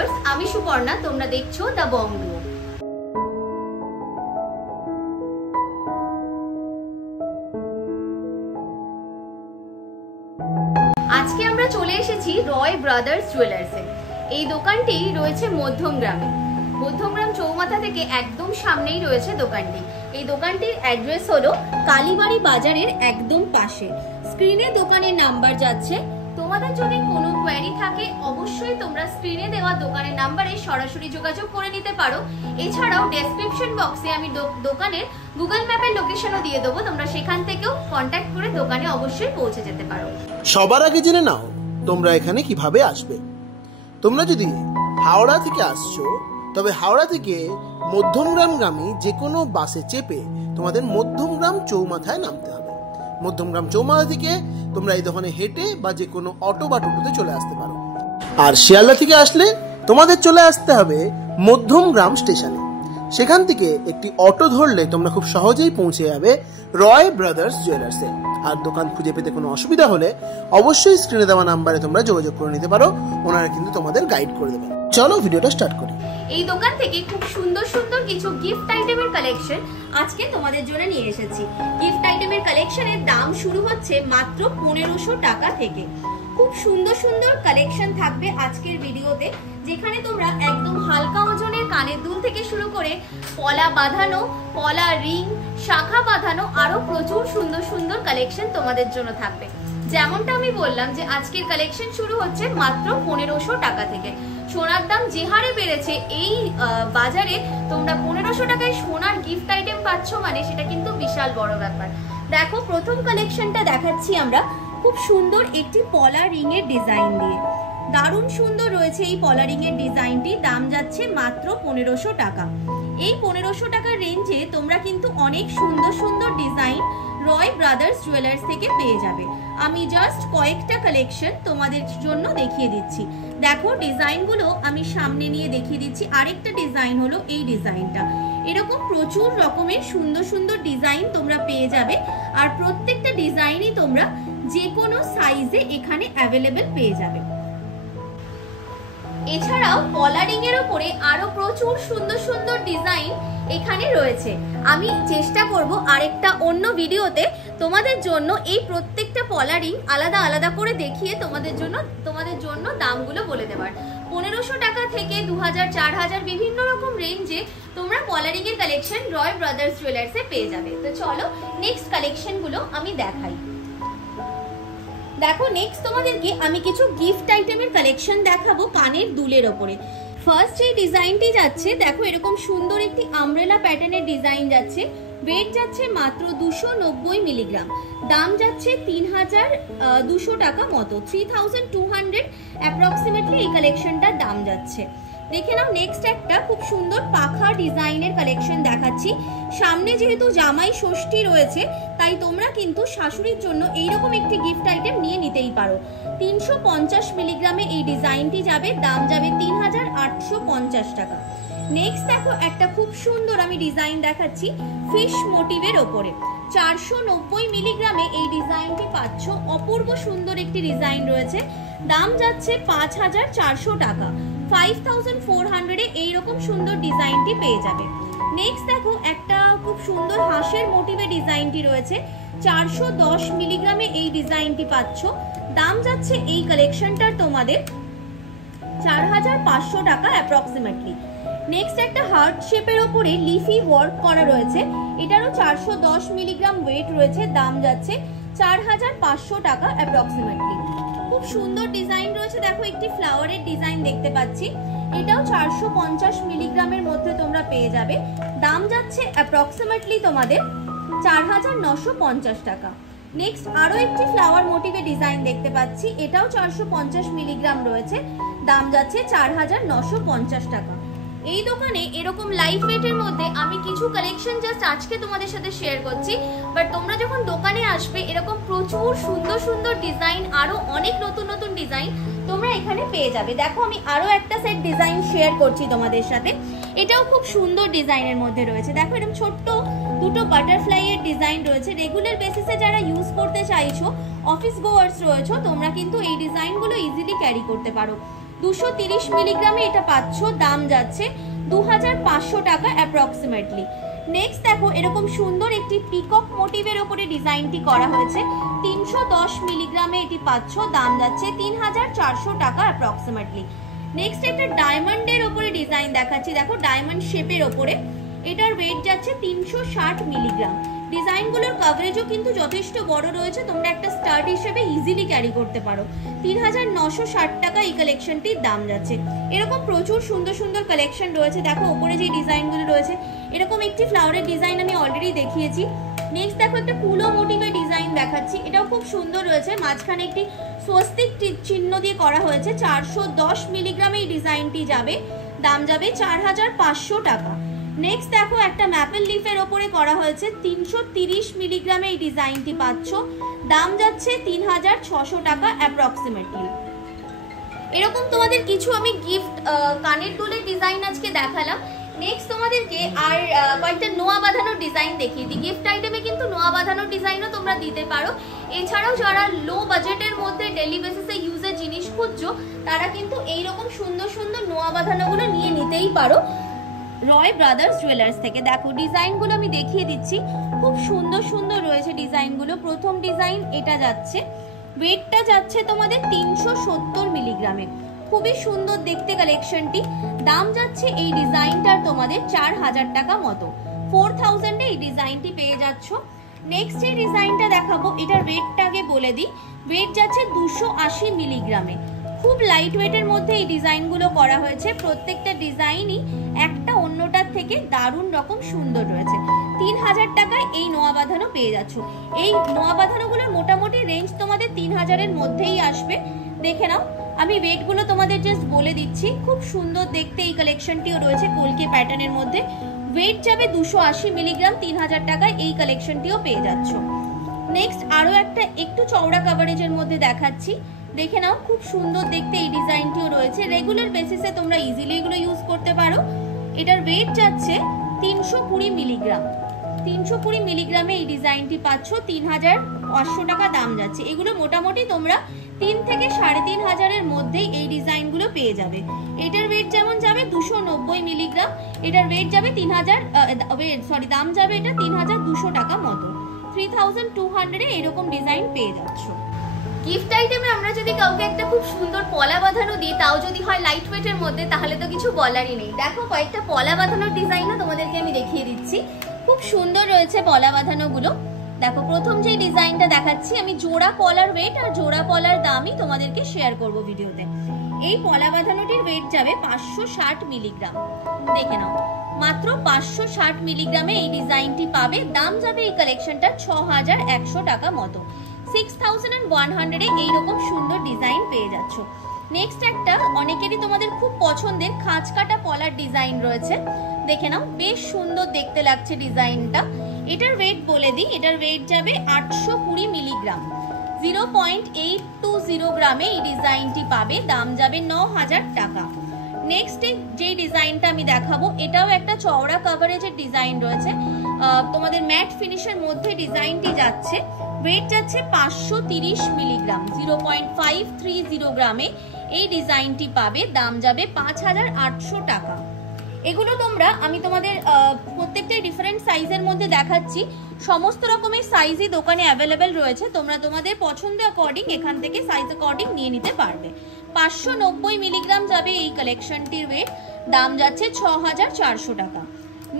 Viewers, আমি সুপর্ণা, তোমরা দেখছো দ্য বং ডুও। আজকে আমরা চলে এসেছি রয় ব্রাদার্স জুয়েলার্সে। এই দোকানটি রয়েছে মধ্যমগ্রামে। মধ্যমগ্রাম চৌমাথা থেকে একদম সামনেই রয়েছে দোকানটি। এই দোকানটির অ্যাড্রেস হলো কালীবাড়ি বাজারের একদম পাশে। স্ক্রিনে দোকানের নাম্বার যাচ্ছে। তোমাদের যদি কোনো কোয়েরি থাকে অবশ্যই তোমরা স্ক্রিনে দেওয়া দোকানের নাম্বারে সরাসরি যোগাযোগ করে নিতে পারো। এছাড়াও ডেসক্রিপশন বক্সে আমি দোকানের গুগল ম্যাপের লোকেশনও দিয়ে দেবো, তোমরা সেখান থেকেও কন্ট্যাক্ট করে দোকানে অবশ্যই পৌঁছে যেতে পারো। সবার আগে জেনে নাও তোমরা এখানে কিভাবে আসবে। তোমরা যদি হাওড়া থেকে আসছো তবে হাওড়া থেকে মধ্যমগ্রামগামী যে কোনো বাসে চেপে তোমাদের মধ্যমগ্রাম চৌমাথায় নামতে হবে। মধ্যমগ্রাম চৌমাথা থেকে তোমরা এই দোকানে হেঁটে বা যে কোনো অটো বা টোটোতে চলে আসতে পারো। আর শিয়ালদা থেকে আসলে তোমাদের চলে আসতে হবে মধ্যমগ্রাম স্টেশনে। সেখান থেকে একটি অটো ধরলে তোমরা খুব সহজেই পৌঁছে যাবে রয় ব্রাদার্স জুয়েলার্সে। আর দোকান খুঁজে পেতে কোনো অসুবিধা হলে অবশ্যই স্ক্রিনে দেওয়া নাম্বারে তোমরা যোগাযোগ করে নিতে পারো, ওনারা কিন্তু তোমাদের গাইড করে দেবেন। চলো ভিডিওটা স্টার্ট করি। এই দোকান থেকে খুব সুন্দর সুন্দর কিছু গিফট আইটেমের কালেকশন আজকে তোমাদের জন্য নিয়ে এসেছি। গিফট আইটেমের কালেকশনের দাম শুরু হচ্ছে মাত্র 1500 টাকা থেকে। খুব সুন্দর সুন্দর কালেকশন থাকবে আজকের ভিডিওতে, যেখানে তোমরা একদম হালকা ওজনের কানের দুল থেকে শুরু করে পলা বাঁধানো, পলা রিং, শাখা বাঁধানো আরো প্রচুর সুন্দর সুন্দর কালেকশন তোমাদের জন্য থাকবে। যেমনটা আমি বললাম যে আজকের কালেকশন শুরু হচ্ছে মাত্র 1500 টাকা থেকে। সোনার দাম যে হারে বেড়েছে, এই বাজারে তোমরা 1500 টাকায় সোনার গিফট আইটেম পাচ্ছ মানে সেটা কিন্তু বিশাল বড় ব্যাপার। দেখো, প্রথম কালেকশনটা দেখাচ্ছি আমরা খুব সুন্দর একটি পলা রিং এর ডিজাইন দিয়ে। দারুণ সুন্দর রয়েছে এই পলা রিং এর ডিজাইনটি। দাম যাচ্ছে মাত্র 1500 টাকা। এই 1500 টাকার রেঞ্জে তোমরা কিন্তু অনেক সুন্দর সুন্দর ডিজাইন রয় ব্রাদার্স জুয়েলার্স থেকে পেয়ে যাবে। আমি জাস্ট কয়েকটা কালেকশন তোমাদের জন্য দেখিয়ে দিচ্ছি। দেখো, ডিজাইনগুলো আমি সামনে নিয়ে দেখিয়ে দিচ্ছি। আরেকটা ডিজাইন হলো এই ডিজাইনটা। এরকম প্রচুর রকমের সুন্দর সুন্দর ডিজাইন তোমরা পেয়ে যাবে। আর প্রত্যেকটা ডিজাইনই তোমরা যে কোনো সাইজে এখানে অ্যাভেলেবেল পেয়ে যাবে। এছাড়াও পলা রিং এর উপরে আরো প্রচুর সুন্দর সুন্দর ডিজাইন এখানে রয়েছে। আমি চেষ্টা করব আরেকটা অন্য ভিডিওতে তোমাদের জন্য এই প্রত্যেকটা পলা রিং আলাদা আলাদা করে দেখিয়ে তোমাদের জন্য দামগুলো বলে দেবার। 1500 টাকা থেকে 2000, 4000 বিভিন্ন রকম রেঞ্জে তোমরা পলা রিং এর কালেকশন রয় ব্রাদার্স জুয়েলার্সে পেয়ে যাবে। তো চলো নেক্সট কালেকশন গুলো আমি দেখাই। দেখো, নেক্সট তোমাদেরকে আমি কিছু গিফট আইটেমের কালেকশন দেখাবো কানের দুলের ওপরে। ফার্স্ট এই ডিজাইনটি যাচ্ছে, দেখো এরকম সুন্দর একটি আমব্রেলা প্যাটার্নের ডিজাইন যাচ্ছে। ওয়েট যাচ্ছে মাত্র 290 মিলিগ্রাম। দাম যাচ্ছে 3200 টাকা মতো, 3200 অ্যাপ্রক্সিমেটলি এই কালেকশনটার দাম যাচ্ছে। দেখে নাও, নেক্সট একটা খুব সুন্দর পাখা ডিজাইনের কালেকশন দেখাচ্ছি। সামনে যেহেতু জামাই ষষ্ঠী রয়েছে, তাই তোমরা কিন্তু শাশুড়ির জন্য এইরকম একটি গিফট আইটেম নিয়ে নিতেই পারো। 350 মিলিগ্রামে এই ডিজাইনটি যাবে। দাম যাবে 3850 টাকা। নেক্সট দেখো, একটা খুব সুন্দর আমি ডিজাইন দেখাচ্ছি ফিশ মোটিভের ওপরে। 490 মিলিগ্রামে এই ডিজাইনটি পাচ্ছ। অপূর্ব সুন্দর একটি ডিজাইন রয়েছে। দাম যাচ্ছে 5400 টাকা। 5400 এইরকম সুন্দর ডিজাইনটি পেয়ে যাবে। নেক্সট দেখো, একটা খুব সুন্দর হাঁসের মোটিভে ডিজাইনটি রয়েছে। 410 মিলিগ্রামে এই ডিজাইনটি পাচ্ছ। দাম যাচ্ছে এই কালেকশনটার তোমাদের 4500 টাকা অ্যাপ্রক্সিমেটলি। নেক্সট একটা হার্ট শেপের ওপরে লিফি ওয়ার্ক করা রয়েছে। এটারও 410 মিলিগ্রাম ওয়েট রয়েছে। দাম যাচ্ছে 4500 টাকা অ্যাপ্রক্সিমেটলি। খুব সুন্দর ডিজাইন রয়েছে। দেখো, একটি ফ্লাওয়ারের ডিজাইন দেখতে পাচ্ছি। এটাও 450 মিলিগ্রামের মধ্যে তোমরা পেয়ে যাবে। দাম যাচ্ছে অ্যাপ্রক্সিমেটলি তোমাদের 4950 টাকা। নেক্সট আরো একটি ফ্লাওয়ার মোটিভে ডিজাইন দেখতে পাচ্ছি। এটাও 450 মিলিগ্রাম রয়েছে। দাম যাচ্ছে 4950 টাকা। এই দোকানে এরকম লাইট ওয়েটের মধ্যে আমি কিছু কালেকশন জাস্ট আজকে তোমাদের সাথে শেয়ার করছি, বাট তোমরা যখন দোকানে আসবে এরকম প্রচুর সুন্দর সুন্দর ডিজাইন, আরো অনেক নতুন নতুন ডিজাইন তোমরা এখানে পেয়ে যাবে। দেখো, আমি আরো একটা সেট ডিজাইন শেয়ার করছি তোমাদের সাথে। এটাও খুব সুন্দর ডিজাইনের মধ্যে রয়েছে। দেখো, এরকম ছোট্ট দুটো বাটারফ্লাই এর ডিজাইন রয়েছে। রেগুলার বেসিসে যারা ইউজ করতে চাইছো, অফিস গোয়ার্স রয়েছো, তোমরা কিন্তু এই ডিজাইনগুলো ইজিলি ক্যারি করতে পারো। 230 মিলিগ্রামে এটা পাচ্ছ, দাম যাচ্ছে 2500 টাকা অ্যাপ্রক্সিমেটলি। নেক্সট দেখো এরকম সুন্দর একটি পিকক মোটিভের উপরে ডিজাইনটি করা হয়েছে, 310 মিলিগ্রামে এটি পাচ্ছ, দাম যাচ্ছে 3400 টাকা অ্যাপ্রক্সিমেটলি। নেক্সট একটা ডায়মন্ডের উপরে ডিজাইন দেখাচ্ছি, দেখো ডায়মন্ড শেপের উপরে, এটার ওয়েট যাচ্ছে 360 মিলিগ্রাম। ডিজাইনগুলোর কভারেজও কিন্তু যথেষ্ট বড় রয়েছে, তোমরা একটা স্টার্ট হিসেবে ইজিলি ক্যারি করতে পারো। 3960 টাকা এই কালেকশনটির দাম যাচ্ছে। এরকম প্রচুর সুন্দর সুন্দর কালেকশন রয়েছে। দেখো উপরে যে ডিজাইনগুলো রয়েছে, এরকম একটি ফ্লাওয়ারের ডিজাইন আমি অলরেডি দেখিয়েছি। নেক্সট দেখো একটা পুলো মোটিভের ডিজাইন দেখাচ্ছি, এটাও খুব সুন্দর রয়েছে, মাঝখানে একটি স্বস্তিক চিহ্ন দিয়ে করা হয়েছে। 410 মিলিগ্রামে এই ডিজাইনটি যাবে, দাম যাবে 4500 টাকা। নেক্সট দেখো একটা ম্যাপেল লিফের ওপরে করা হয়েছে, 330 মিলিগ্রামে এই ডিজাইনটি পাচ্ছ, দাম যাচ্ছে 3600 টাকা অ্যাপ্রক্সিমেটলি। এরকম তোমাদের কিছু আমি গিফট কানের দুলের ডিজাইন আজকে দেখালাম। নেক্সট তোমাদেরকে আর কয়েকটা নোয়া বাঁধানোর ডিজাইন দেখিয়ে দিই। গিফট আইটেমে কিন্তু নোয়া বাঁধানোর ডিজাইনও তোমরা দিতে পারো। এছাড়াও যারা লো বাজেটের মধ্যে ডেলি বেসিসে ইউজের জিনিস খুঁজছো, তারা কিন্তু এইরকম সুন্দর সুন্দর নোয়া বাঁধানোগুলো নিয়ে নিতেই পারো রয় ব্রাদার্স জুয়েলার্স থেকে। দেখো ডিজাইনগুলো আমি দেখিয়ে দিচ্ছি, খুব সুন্দর সুন্দর রয়েছে ডিজাইনগুলো। প্রথম ডিজাইন এটা যাচ্ছে, ওয়েটটা যাচ্ছে তোমাদের 370 মিলিগ্রামে, খুবই সুন্দর দেখতে কালেকশনটি। দাম যাচ্ছে এই ডিজাইনটার তোমাদের 4000 টাকা মতো, 4000 এই ডিজাইনটি পেয়ে যাচ্ছ। নেক্সট এই ডিজাইনটা দেখাবো, এটার ওয়েটটাকে বলে দিই, ওয়েট যাচ্ছে 280 মিলিগ্রামে। খুব লাইট ওয়েটের মধ্যে এই ডিজাইনগুলো করা হয়েছে, প্রত্যেকটা ডিজাইনই একটা অন্যটার থেকে দারুণ রকম সুন্দর রয়েছে। 3000 টাকায় এই নোয়া বাঁধানো পেয়ে যাচ্ছ। এই নোয়া বাঁধানোগুলোর মোটামুটি রেঞ্জ তোমাদের 3000-এর মধ্যেই আসবে, দেখে নাও। আমি ওয়েটগুলো তোমাদের জাস্ট বলে দিচ্ছি, খুব সুন্দর দেখতে এই কালেকশনটিও রয়েছে কলকি প্যাটার্নের মধ্যে। ওয়েট যাবে 280 মিলিগ্রাম, 3000 টাকায় এই কালেকশনটিও পেয়ে যাচ্ছ। নেক্সট আরো একটা একটু চওড়া কভারেজের মধ্যে দেখাচ্ছি, দেখে নাও, খুব সুন্দর দেখতে এই ডিজাইনটিও রয়েছে। রেগুলার বেসিসে তোমরা ইজিলি এগুলো ইউজ করতে পারো। এটার ওয়েট যাচ্ছে 320 মিলিগ্রাম, 320 মিলিগ্রামে এই ডিজাইনটি পাচ্ছ, 3500 টাকা দাম যাচ্ছে। এগুলো মোটামুটি তোমরা 3 থেকে 3500-এর মধ্যেই এই ডিজাইনগুলো পেয়ে যাবে। এটার ওয়েট যেমন যাবে 290 মিলিগ্রাম, এটার ওয়েট যাবে দাম যাবে এটা 3200 টাকা মতো, 3200-এ এরকম ডিজাইন পেয়ে যাচ্ছ। গিফট আইটেমে আমরা যদি কাউকে একটা খুব সুন্দর পলা বাঁধানো দিই, তাও যদি হয় লাইট ওয়েটের মধ্যে, তাহলে তো কিছু বলারই নেই। দেখো কয়েকটা পলা বাঁধানোর ডিজাইনও তোমাদেরকে আমি দেখিয়ে দিচ্ছি, খুব সুন্দর রয়েছে পলা বাঁধানোগুলো। দেখো প্রথম যে ডিজাইনটা দেখাচ্ছি, আমি জোড়া পলার ওয়েট আর জোড়া পলার দামই তোমাদেরকে শেয়ার করব ভিডিওতে। এই পলা বাঁধানোটির ওয়েট যাবে 560 মিলিগ্রাম, দেখে নাও, মাত্র 560 মিলিগ্রামে এই ডিজাইনটি পাবে। দাম যাবে এই কালেকশনটার 6100 টাকা মতো, 6100-এ এইরকম সুন্দর ডিজাইন পেয়ে যাচ্ছ। নেক্সট একটা অনেকেরই তোমাদের খুব পছন্দের খাঁজ কাটা পলার ডিজাইন রয়েছে, দেখে নাও, বেশ সুন্দর দেখতে লাগছে ডিজাইনটা। এটার ওয়েট বলে দিই, এটার ওয়েট যাবে 820 মিলিগ্রাম, 0.820 গ্রামে এই ডিজাইনটি পাবে, দাম যাবে 9000 টাকা। নেক্সট যে ডিজাইনটা আমি দেখাবো, এটাও একটা চওড়া কভারেজের ডিজাইন রয়েছে, তোমাদের ম্যাট ফিনিশের মধ্যে ডিজাইনটি যাচ্ছে। ওয়েট যাচ্ছে 530 মিলিগ্রাম, 0.530 গ্রামে এই ডিজাইনটি পাবে, দাম যাবে 5800 টাকা। এগুলো তোমরা, আমি তোমাদের প্রত্যেকটাই ডিফারেন্ট সাইজের মধ্যে দেখাচ্ছি, সমস্ত রকমের সাইজই দোকানে অ্যাভেলেবেল রয়েছে, তোমরা তোমাদের পছন্দ অ্যাকর্ডিং এখান থেকে সাইজ অ্যাকর্ডিং নিয়ে নিতে পারবে। 590 মিলিগ্রাম যাবে এই কালেকশনটির ওয়েট, দাম যাচ্ছে 6400 টাকা।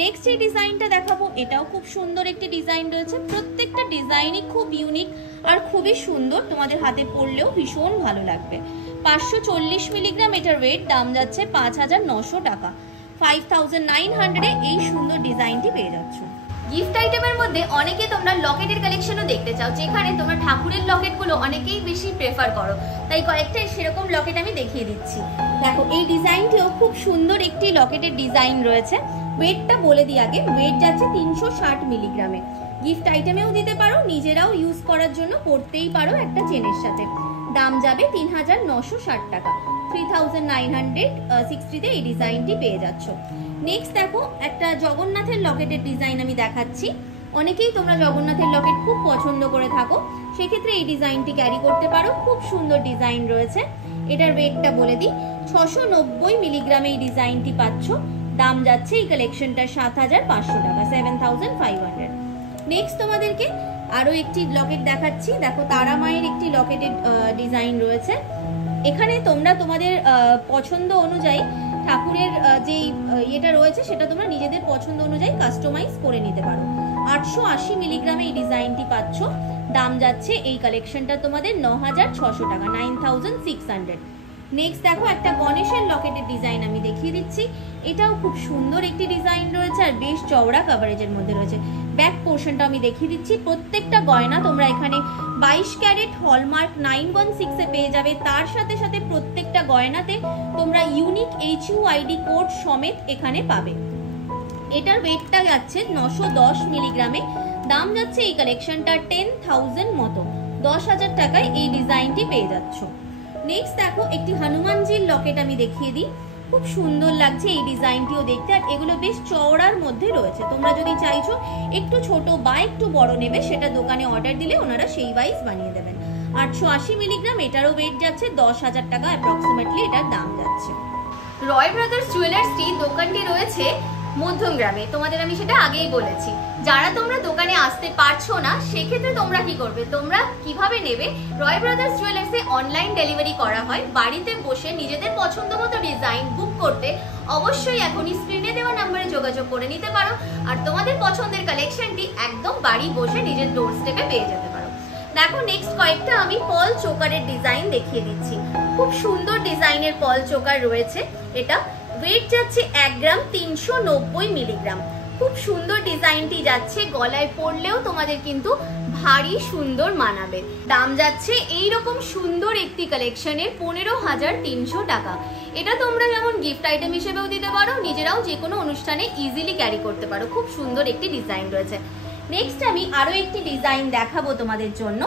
নেক্সট এই ডিজাইনটা দেখাবো, এটাও খুব সুন্দর একটি ডিজাইন রয়েছে, প্রত্যেকটা ডিজাইনই খুব ইউনিক আর খুবই সুন্দর, তোমাদের হাতে পড়লেও ভীষণ ভালো লাগবে। 540 মিলিগ্রাম এটার ওয়েট, দাম যাচ্ছে 5900 টাকা, 5900-এ এই সুন্দর ডিজাইনটি পেয়ে যাচ্ছ। গিফট আইটেমের মধ্যে অনেকে তোমরা লকেটের কালেকশনও দেখতে চাও, যেখানে তোমরা ঠাকুরের লকেটগুলো অনেকেই বেশি প্রেফার করো, তাই কয়েকটা সেরকম লকেট আমি দেখিয়ে দিচ্ছি। দেখো এই ডিজাইনটিও খুব সুন্দর একটি লকেটের ডিজাইন রয়েছে। ওয়েটটা বলে দিই আগে, ওয়েট যাচ্ছে 360 মিলিগ্রামে। গিফট আইটেমেও দিতে পারো, নিজেরাও ইউজ করার জন্য পড়তেই পারো একটা চেনের সাথে। দাম যাবে 3960 টাকা, 3960-তে এই ডিজাইনটি পেয়ে যাচ্ছ। নেক্সট দেখো একটা জগন্নাথের লকেটের ডিজাইন আমি দেখাচ্ছি। অনেকেই তোমরা জগন্নাথের লকেট খুব পছন্দ করে থাকো, সেক্ষেত্রে এই ডিজাইনটি ক্যারি করতে পারো, খুব সুন্দর ডিজাইন রয়েছে। এটার ওয়েটটা বলে দিই, 690 মিলিগ্রামে এই ডিজাইনটি পাচ্ছ। দাম যাচ্ছে এই কালেকশনটার 7500 টাকা, 7500। নেক্সট তোমাদেরকে আরো একটি লকেট দেখাচ্ছি। দেখো তারা মায়ের একটি লকেটের ডিজাইন রয়েছে। এখানে তোমরা তোমাদের পছন্দ অনুযায়ী ঠাকুরের যেই এটা রয়েছে সেটা তোমরা নিজেদের পছন্দ অনুযায়ী কাস্টমাইজ করে নিতে পারো। 880 মিলিগ্রামে এই ডিজাইনটি পাচ্ছ। দাম যাচ্ছে এই কালেকশনটা তোমাদের 9600 টাকা, 9600। নেক্সট দেখো একটা গণেশের লকেটের ডিজাইন আমি দেখিয়ে দিচ্ছি। এটাও খুব সুন্দর একটি ডিজাইন রয়েছে আর বেশ চওড়া কভারেজের মধ্যে রয়েছে। ব্যাক পোর্শনটা আমি দেখিয়ে দিচ্ছি। প্রত্যেকটা গয়না তোমরা এখানে 22 ক্যারেট হলমার্ক 916 এ পেয়ে যাবে। তার সাথে সাথে প্রত্যেকটা গয়নাতে তোমরা ইউনিক HUID কোড সমেত এখানে পাবে। এটার ওয়েটটা যাচ্ছে 910 মিলিগ্রামে। দাম যাচ্ছে এই কালেকশনটা 10,000 মতো, 10,000 টাকায় এই ডিজাইনটি পেয়ে যাচ্ছ। নেক্সট দেখো একটি হনুমানজির লকেট আমি দেখিয়ে দিই। খুব সুন্দর লাগছে এই ডিজাইনটিও দেখতে, আর এগুলো বেশ চওড়ার মধ্যে রয়েছে। তোমরা যদি চাইছো একটু ছোট বা একটু বড় নেবে, সেটা দোকানে অর্ডার দিলে ওনারা সেই ওয়াইজ বানিয়ে দেবেন। 880 মিলিগ্রাম, এটারও ওয়েট যাচ্ছে 10,000 টাকা অ্যাপ্রক্সিমেটলি এটার দাম যাচ্ছে। রয় ব্রাদার্স জুয়েলার্সটি দোকানটি রয়েছে মধ্যমগ্রামে, তোমাদের আমি সেটা আগেই বলেছি। যারা তোমরা দোকানে আসতে পারছো না সেক্ষেত্রে তোমরা কি করবে, তোমরা কিভাবে নেবে, রয় ব্রাদার্স জুয়েলার্সে অনলাইন ডেলিভারি করা হয়। বাড়িতে বসে নিজেদের পছন্দ মতো ডিজাইন বুক করতে অবশ্যই এখনই স্ক্রিনে দেওয়া নাম্বারে যোগাযোগ করে নিতে পারো, আর তোমাদের পছন্দের কালেকশনটি একদম বাড়ি বসে নিজের ডোর স্টেপে পেয়ে যেতে পারো। দেখো নেক্সট কয়েকটা আমি পল চোকারের ডিজাইন দেখিয়ে দিচ্ছি। খুব সুন্দর ডিজাইনের পল চোকার রয়েছে। এটা ওয়েট যাচ্ছে 1 গ্রাম 390 মিলিগ্রাম। খুব সুন্দর ডিজাইনটি যাচ্ছে, গলায় পরলেও তোমাদের কিন্তু ভারী সুন্দর মানাবে। দাম যাচ্ছে এইরকম সুন্দর একটি কালেকশনের 15,300 টাকা। এটা তোমরা যেমন গিফট আইটেম হিসেবেও দিতে পারো, নিজেরাও যে কোনো অনুষ্ঠানে ইজিলি ক্যারি করতে পারো। খুব সুন্দর একটি ডিজাইন রয়েছে। নেক্সট আমি আরো একটি ডিজাইন দেখাবো তোমাদের জন্য।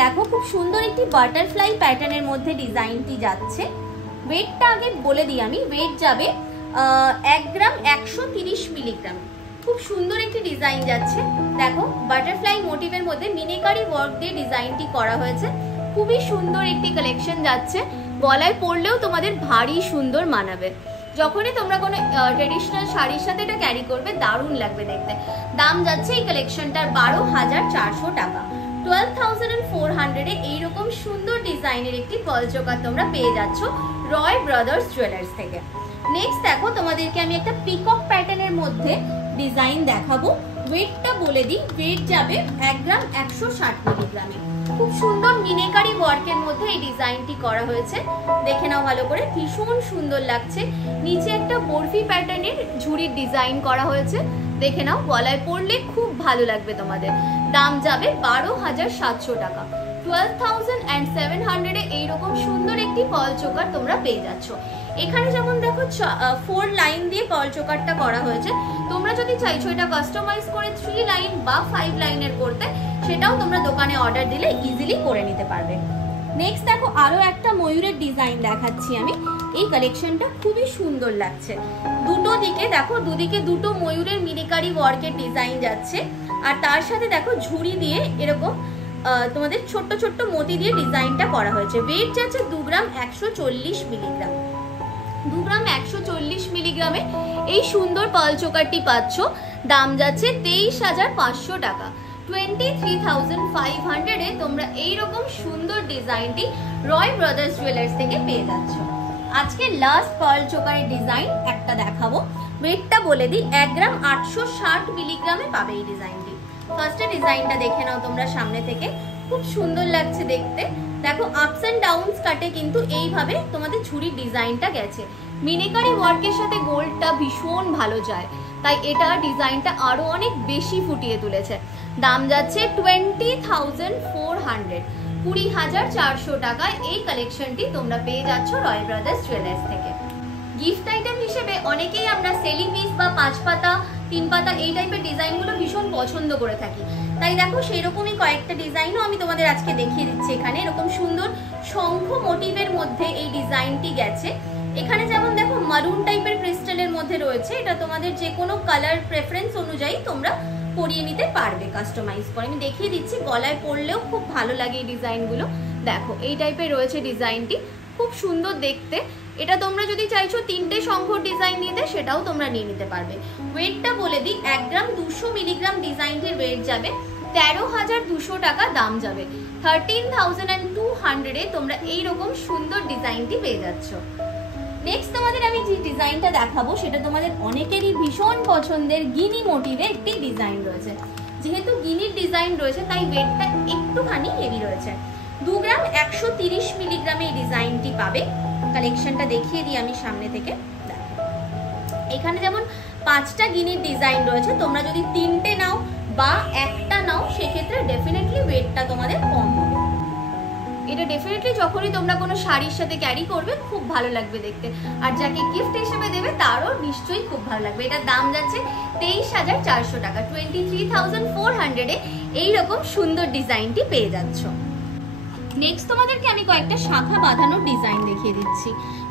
দেখো খুব সুন্দর একটি বাটারফ্লাই প্যাটার্নের মধ্যে ডিজাইনটি যাচ্ছে। ওয়েটটা আগে বলে দিই আমি, ওয়েট যাবে 1 গ্রাম 130 মিলিগ্রাম। খুব সুন্দর একটি ডিজাইন যাচ্ছে। দেখো বাটারফ্লাই মোটিভের মধ্যে মিনিকারি ওয়ার্ক দিয়ে ডিজাইনটি করা হয়েছে। খুবই সুন্দর একটি কালেকশন যাচ্ছে, গলায় পরলেও তোমাদের ভারী সুন্দর মানাবে। যখনই তোমরা কোনো ট্রেডিশনাল শাড়ির সাথে এটা ক্যারি করবে দারুণ লাগবে দেখতে। দাম যাচ্ছে এই কালেকশনটার 12,400 টাকা, 12,400 এ এইরকম সুন্দর ডিজাইনের একটি পল চোকার তোমরা পেয়ে যাচ্ছ রয় ব্রাদার্স জুয়েলার্স থেকে। নেক্সট দেখো তোমাদেরকে আমি একটা পিকক প্যাটার্নের মধ্যে ডিজাইন দেখাবো। ওয়েটটা বলে দিই, ওয়েট যাবে 1 গ্রাম 160 মিলিগ্রামে। খুব সুন্দর মিনেকারি ওয়ার্কের মধ্যে এই ডিজাইনটি করা হয়েছে। দেখে নাও ভালো করে, ভীষণ সুন্দর লাগছে। নিচে একটা বরফি প্যাটার্নের ঝুড়ির ডিজাইন করা হয়েছে। দেখে নাও, গলায় পরলে খুব ভালো লাগবে তোমাদের। দাম যাবে 12,700 টাকা, 12,700 এ এইরকম সুন্দর একটি পল চোকার তোমরা পেয়ে যাচ্ছ। এখানে যেমন দেখো 4 লাইন দিয়ে পল চোকারটা করা হয়েছে। তোমরা যদি চাইছো এটা কাস্টমাইজ করে 3 লাইন বা 5 লাইনের করতে, সেটাও তোমরা দোকানে অর্ডার দিলে ইজিলি করে নিতে পারবে। নেক্সট দেখো আরো একটা ময়ূরের ডিজাইন দেখাচ্ছি আমি। এই কালেকশনটা খুবই সুন্দর লাগছে। দুটো দিকে দেখো, দুদিকে দুটো ময়ূরের মিনিকারি ওয়ার্কের ডিজাইন যাচ্ছে, আর তার সাথে দেখো ঝুড়ি দিয়ে এরকম তোমাদের ছোট্ট ছোট্ট মতি দিয়ে ডিজাইনটা করা হয়েছে। ওয়েট যাচ্ছে 2 গ্রাম 140 মিলিগ্রাম। 2 গ্রাম 140 মিলিগ্রামে এই সুন্দর পাল চোকারটি পাচ্ছ। দাম যাচ্ছে 23,500 টাকা, 23,500 এ তোমরা এইরকম সুন্দর ডিজাইনটি রয় ব্রাদার্স জুয়েলার্স থেকে পেয়ে যাচ্ছ। আজকে লাস্ট পার্ল চোকারের ডিজাইন একটা দেখাবো। ওয়েটটা বলে দিই, 1 গ্রাম 860 মিলিগ্রামে পাবে এই ডিজাইনটি। ফার্স্টে ডিজাইনটা দেখে নাও তোমরা সামনে থেকে, খুব সুন্দর লাগছে দেখতে। দেখো আপস এন্ড ডাউনস কাটে কিন্তু এইভাবে তোমাদের ঝুড়ির ডিজাইনটা গেছে। মিনিকারি ওয়ার্কের সাথে গোল্ডটা ভীষণ ভালো যায়, তাই এটা ডিজাইনটা আরো অনেক বেশি ফুটিয়ে তুলেছে। দাম যাচ্ছে 20,400, 20,400 টাকায় এই কালেকশনটি তোমরা পেয়ে যাচ্ছ রয় ব্রাদার্স জুয়েলার্স থেকে। গিফট আইটেম হিসেবে অনেকেই আমরা সেলি পিস বা 5 পাতা 3 পাতা এই টাইপের ডিজাইনগুলো ভীষণ পছন্দ করে থাকি। তাই দেখো সেই রকমই কয়েকটা ডিজাইনও আমি তোমাদের আজকে দেখিয়ে দিচ্ছি। এখানে এরকম সুন্দর শঙ্খ মোটিভের মধ্যে এই ডিজাইনটি গেছে। এখানে যেমন দেখো মারুন টাইপের ক্রিস্টালের মধ্যে রয়েছে। এটা তোমাদের যে কোনো কালার প্রেফারেন্স অনুযায়ী তোমরা পরিয়ে নিতে পারবে কাস্টমাইজ করে। আমি দেখিয়ে দিচ্ছি, গলায় পরলেও খুব ভালো লাগে এই ডিজাইনগুলো। দেখো এই টাইপের রয়েছে ডিজাইনটি, খুব সুন্দর দেখতে। এটা তোমরা যদি চাইছো 3টে শঙ্খর ডিজাইন নিতে সেটাও তোমরা নিয়ে নিতে পারবে। ওয়েটটা বলে দিই, 1 গ্রাম 200 মিলিগ্রাম ডিজাইনের ওয়েট যাবে 13,200 টাকা দাম যাবে। 13,200 তোমরা এইরকম সুন্দর ডিজাইনটি পেয়ে যাচ্ছ। নেক্সট তোমাদের আমি যে ডিজাইনটা দেখাবো সেটা তোমাদের অনেকেরই ভীষণ পছন্দের গিনি মোটিভে একটি ডিজাইন রয়েছে। যেহেতু গিনির ডিজাইন রয়েছে তাই ওয়েটটা একটুখানি হেভি রয়েছে। 2 গ্রাম 130 মিলিগ্রামে এই ডিজাইনটি পাবে। কালেকশনটা দেখিয়ে দিই আমি সামনে থেকে। এখানে যেমন 5টা গিনির ডিজাইন রয়েছে, তোমরা যদি 3টে নাও বা একটা নাও সেক্ষেত্রে ডেফিনেটলি ওয়েটটা তোমাদের কম হবে। এটা ডেফিনেটলি যখনই তোমরা কোনো শাড়ির সাথে ক্যারি করবে খুব ভালো লাগবে দেখতে, আর যাকে গিফট হিসেবে দেবে তারও নিশ্চয়ই খুব ভালো লাগবে। এটার দাম যাচ্ছে 23,400 টাকা, 23,400 এইরকম সুন্দর ডিজাইনটি পেয়ে যাচ্ছ। নেক্সট তোমাদেরকে আমি কয়েকটা শাখা বাঁধানোর ডিজাইন দেখিয়ে দিচ্ছি।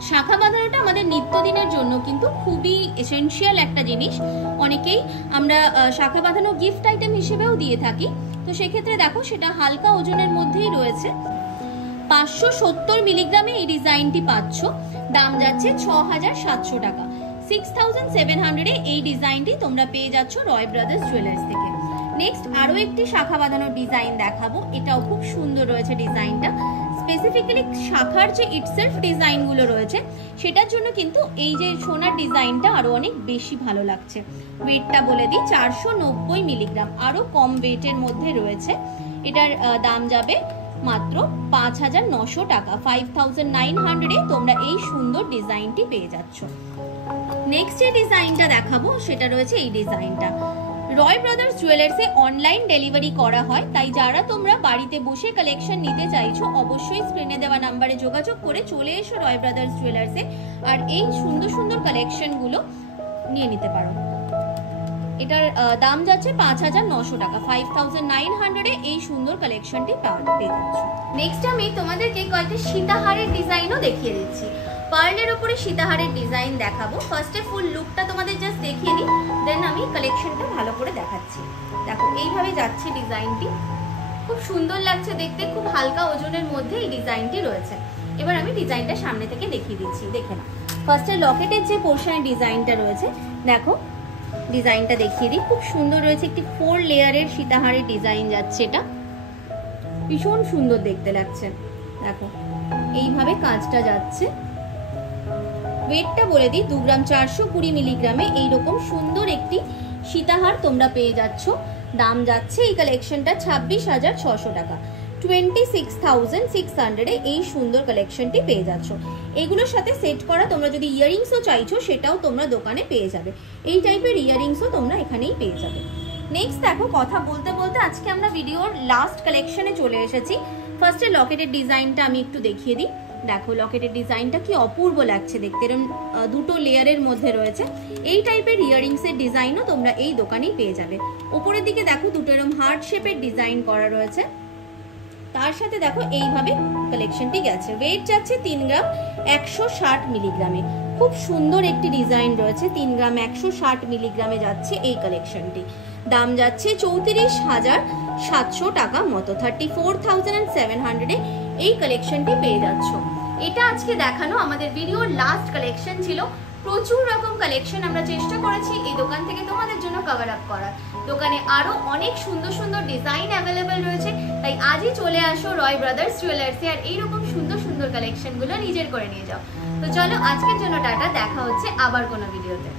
শাখা বাঁধানোটা আমাদের নিত্যদিনের জন্য কিন্তু খুবই এসেনশিয়াল একটা জিনিস। অনেকেই আমরা শাখা বাঁধানো গিফট আইটেম হিসেবেও দিয়ে থাকি। তো সেক্ষেত্রে দেখো সেটা হালকা ওজনের মধ্যেই রয়েছে। 570 মিলিগ্রামে এই ডিজাইনটি পাচ্ছ, দাম যাচ্ছে 6,700 টাকা। 6,700 এই ডিজাইনটি তোমরা পেয়ে যাচ্ছ রয় ব্রাদার্স জুয়েলার্স থেকে। নেক্সট আরো একটি শাখা বাঁধানোর ডিজাইন দেখাবো, এটাও খুব সুন্দর রয়েছে ডিজাইনটা। স্পেসিফিক্যালি শাখার যে ইটসেলফ ডিজাইনগুলো রয়েছে সেটার জন্য কিন্তু এই যে সোনার ডিজাইনটা আরো অনেক বেশি ভালো লাগছে। ওয়েটটা বলে দিই 490 মিলিগ্রাম, আরো কম ওয়েটের মধ্যে রয়েছে। এটার দাম যাবে মাত্র 5,900 টাকা। 5,900 তোমরা এই সুন্দর ডিজাইনটি পেয়ে যাচ্ছ। নেক্সট যে ডিজাইনটা দেখাবো সেটা রয়েছে এই ডিজাইনটা। রয় ব্রাদার্স জুয়েলার্সে অনলাইন ডেলিভারি করা হয়, তাই যারা তোমরা বাড়িতে বসে কালেকশন নিতে চাইছো অবশ্যই স্ক্রিনে দেওয়া নাম্বারে যোগাযোগ করে চলে এসো রয় ব্রাদার্স জুয়েলার্সে, আর এই সুন্দর সুন্দর কালেকশনগুলো নিয়ে নিতে পারো। এটার দাম যাচ্ছে 5,900 টাকা। 5,900 এই সুন্দর কালেকশনটি পেয়ে যাচ্ছ। নেক্সট আমি তোমাদেরকে কয়েকটা সীতাহারের ডিজাইনও দেখিয়ে দিচ্ছি। পার্লের উপরে সীতাহারের ডিজাইন দেখাবো। ফার্স্টে ফুল লুকটা তোমাদের জাস্ট দেখিয়ে দিই, দেন আমি কালেকশনটা ভালো করে দেখাচ্ছি। দেখো এইভাবে যাচ্ছে ডিজাইনটি, খুব সুন্দর লাগছে দেখতে, খুব হালকা ওজনের মধ্যে এই ডিজাইনটি রয়েছে। এবার আমি ডিজাইনটা সামনে থেকে দেখিয়ে দিচ্ছি, দেখে নাও। ফার্স্টে লকেটের যে পোর্শনের ডিজাইনটা রয়েছে দেখো, ডিজাইনটা দেখিয়ে দিই, খুব সুন্দর রয়েছে। একটি 4 লেয়ারের সীতাহারের ডিজাইন যাচ্ছে, এটা ভীষণ সুন্দর দেখতে লাগছে। দেখো এইভাবে কাজটা যাচ্ছে। ওয়েটটা বলে দিই 2 গ্রাম 420 মিলিগ্রামে এইরকম সুন্দর একটি সীতাহার তোমরা পেয়ে যাচ্ছ। দাম যাচ্ছে এই কালেকশনটা 26,600 টাকা। 26,600 এই সুন্দর কালেকশনটি পেয়ে যাচ্ছ। এগুলোর সাথে সেট করা তোমরা যদি ইয়াররিংসও চাইছো সেটাও তোমরা দোকানে পেয়ে যাবে। এই টাইপের ইয়াররিংসও তোমরা এখানেই পেয়ে যাবে। নেক্সট দেখো, কথা বলতে বলতে আজকে আমরা ভিডিওর লাস্ট কালেকশনে চলে এসেছি। ফার্স্টে লকেটের ডিজাইনটা আমি একটু দেখিয়ে দিই। দেখো লকেটের ডিজাইনটা কি অপূর্ব লাগছে দেখতে, এরকম 2টো লেয়ারের মধ্যে রয়েছে। এই টাইপের ইয়াররিংসের ডিজাইনও তোমরা এই দোকানেই পেয়ে যাবে। উপরের দিকে দেখো 2টো এরকম হার্ট শেপের ডিজাইন করা রয়েছে। তার সাথে দেখো এইভাবে কালেকশনটি গেছে। ওয়েট যাচ্ছে 3 গ্রাম 160 মিলিগ্রামে। খুব সুন্দর একটি ডিজাইন রয়েছে। 3 গ্রাম 160 মিলিগ্রামে যাচ্ছে এই কালেকশনটি। দাম যাচ্ছে 34,700 টাকা মতো। 34,700 এই কালেকশনটি পেয়ে যাচ্ছ। এটা আজকে দেখানো আমাদের ভিডিওর লাস্ট কালেকশন ছিল। প্রচুর রকম কালেকশন আমরা চেষ্টা করেছি এই দোকান থেকে তোমাদের জন্য কভার আপ করার। দোকানে আরো অনেক সুন্দর সুন্দর ডিজাইন অ্যাভেলেবেল রয়েছে, তাই আজই চলে আসো রয় ব্রাদার্স জুয়েলার্সে আর এইরকম সুন্দর সুন্দর কালেকশনগুলো নিজের করে নিয়ে যাও। তো চলো আজকের জন্য টাটা, দেখা হচ্ছে আবার কোনো ভিডিওতে।